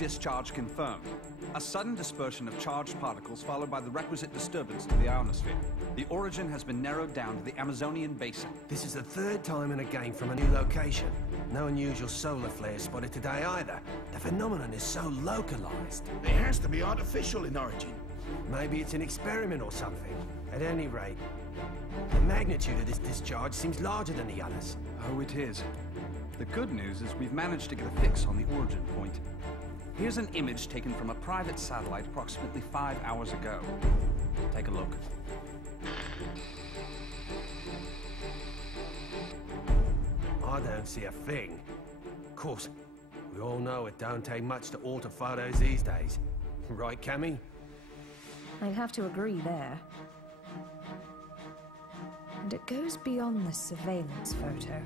discharge confirmed. A sudden dispersion of charged particles followed by the requisite disturbance to the ionosphere. The origin has been narrowed down to the Amazonian basin. This is the third time in a game from a new location. No unusual solar flares spotted today either. The phenomenon is so localized. It has to be artificial in origin. Maybe it's an experiment or something. At any rate, the magnitude of this discharge seems larger than the others. Oh, it is. The good news is we've managed to get a fix on the origin point. Here's an image taken from a private satellite approximately 5 hours ago. Take a look. I don't see a thing. Of course, we all know it don't take much to alter photos these days. Right, Cammy? I'd have to agree there. And it goes beyond the surveillance photo.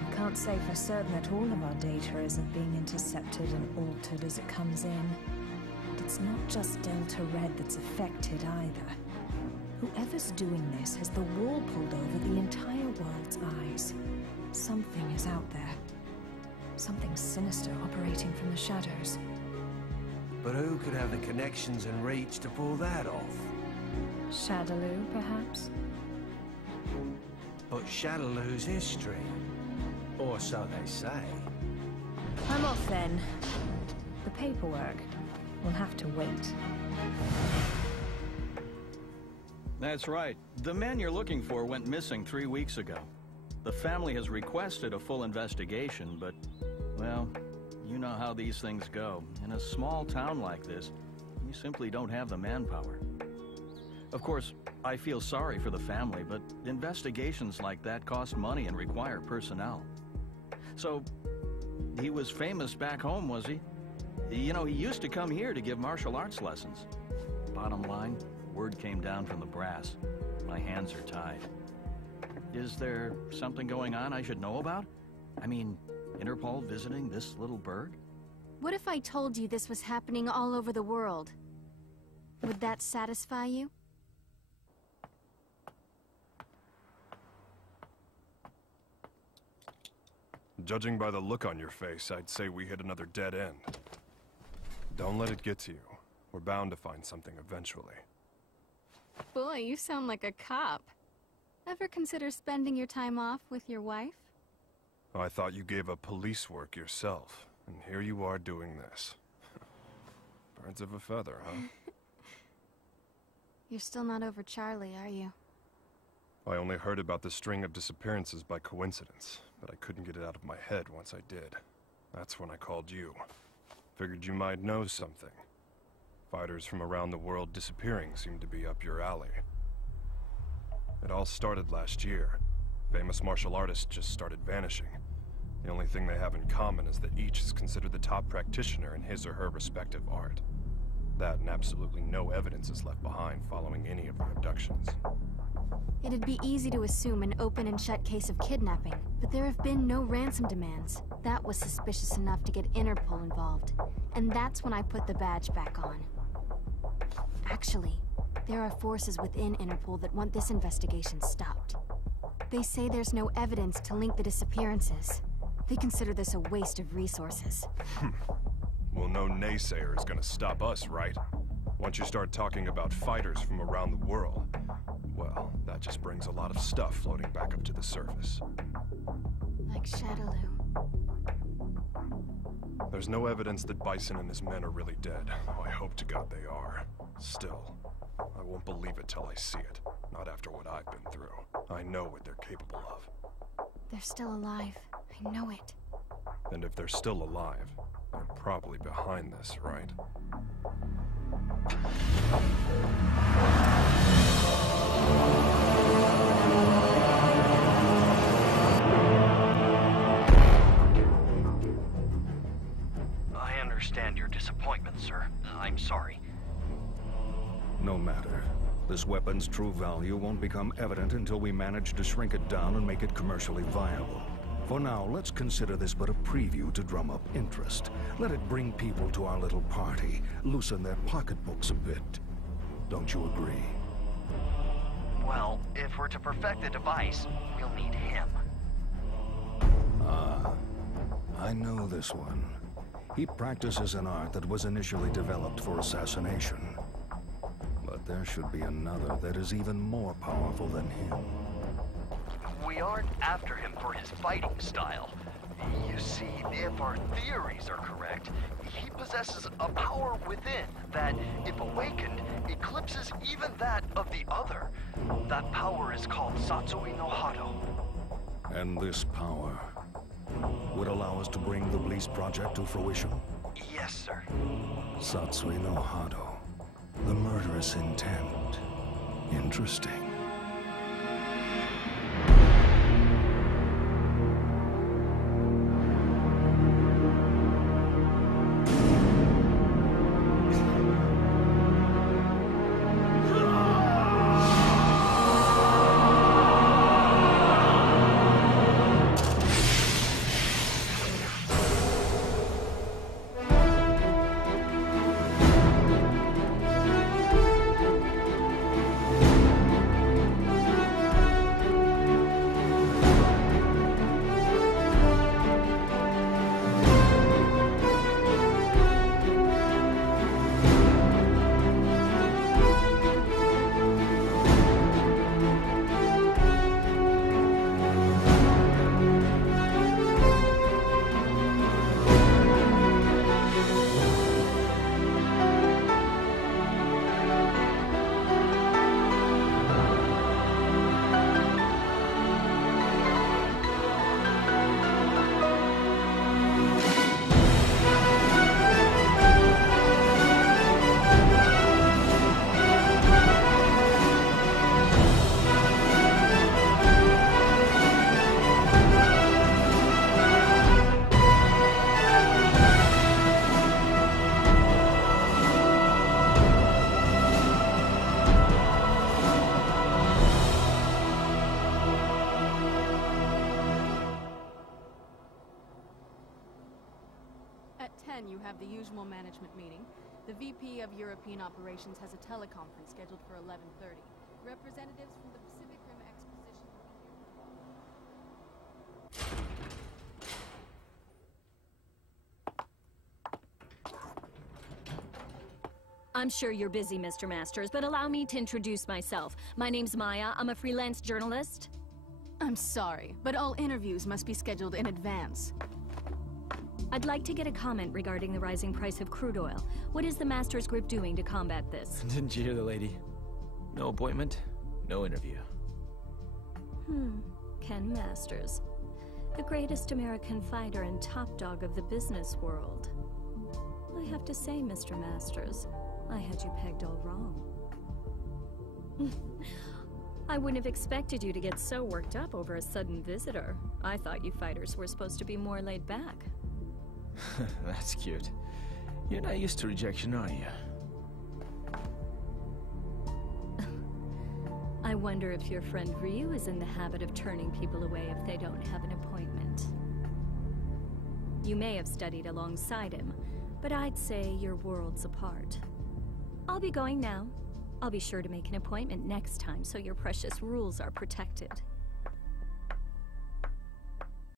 I can't say for certain that all of our data isn't being intercepted and altered as it comes in. But it's not just Delta Red that's affected either. Whoever's doing this has the wool pulled over the entire world's eyes. Something is out there. Something sinister operating from the shadows. But who could have the connections and reach to pull that off? Shadaloo, perhaps? But Shadaloo's history. Or so they say. I'm off then. The paperwork will have to wait. That's right. The man you're looking for went missing 3 weeks ago. The family has requested a full investigation, but, well, you know how these things go. In a small town like this, you simply don't have the manpower. Of course, I feel sorry for the family, but investigations like that cost money and require personnel. So, he was famous back home, was he? You know, he used to come here to give martial arts lessons. Bottom line, word came down from the brass. My hands are tied. Is there something going on I should know about? I mean, Interpol visiting this little burg? What if I told you this was happening all over the world? Would that satisfy you? Judging by the look on your face, I'd say we hit another dead end. Don't let it get to you. We're bound to find something eventually. Boy, you sound like a cop. Ever consider spending your time off with your wife? I thought you gave up police work yourself, and here you are doing this. Birds of a feather, huh? You're still not over Charlie, are you? I only heard about the string of disappearances by coincidence, but I couldn't get it out of my head once I did. That's when I called you. Figured you might know something. Fighters from around the world disappearing seemed to be up your alley. It all started last year. Famous martial artists just started vanishing. The only thing they have in common is that each is considered the top practitioner in his or her respective art. That and absolutely no evidence is left behind following any of the abductions. It'd be easy to assume an open and shut case of kidnapping, but there have been no ransom demands. That was suspicious enough to get Interpol involved, and that's when I put the badge back on. Actually, there are forces within Interpol that want this investigation stopped. They say there's no evidence to link the disappearances. They consider this a waste of resources. Well, no naysayer is gonna stop us, right? Once you start talking about fighters from around the world, well, that just brings a lot of stuff floating back up to the surface. Like Shadaloo. There's no evidence that Bison and his men are really dead. Oh, I hope to God they are. Still, I won't believe it till I see it. Not after what I've been through. I know what they're capable of. They're still alive. I know it. And if they're still alive, they're probably behind this, right? I understand your disappointment, sir. I'm sorry. No matter. This weapon's true value won't become evident until we manage to shrink it down and make it commercially viable. For now, let's consider this but a preview to drum up interest. Let it bring people to our little party, loosen their pocketbooks a bit. Don't you agree? Well, if we're to perfect the device, we'll need him. Ah, I know this one. He practices an art that was initially developed for assassination. But there should be another that is even more powerful than him. We aren't after him for his fighting style. You see, if our theories are correct, he possesses a power within that, if awakened, eclipses even that of the other. That power is called Satsui no Hado. And this power would allow us to bring the Bliss project to fruition? Yes, sir. Satsui no Hado. The murderous intent. Interesting. At 10, you have the usual management meeting. The VP of European Operations has a teleconference scheduled for 11:30. Representatives from the Pacific Rim Exposition will be here. I'm sure you're busy, Mr. Masters, but allow me to introduce myself. My name's Maya. I'm a freelance journalist. I'm sorry, but all interviews must be scheduled in advance. I'd like to get a comment regarding the rising price of crude oil. What is the Masters Group doing to combat this? Didn't you hear the lady? No appointment, no interview. Ken Masters. The greatest American fighter and top dog of the business world. I have to say, Mr. Masters, I had you pegged all wrong. I wouldn't have expected you to get so worked up over a sudden visitor. I thought you fighters were supposed to be more laid back. That's cute. You're not used to rejection, are you? I wonder if your friend Ryu is in the habit of turning people away if they don't have an appointment. You may have studied alongside him, but I'd say you're worlds apart. I'll be going now. I'll be sure to make an appointment next time so your precious rules are protected.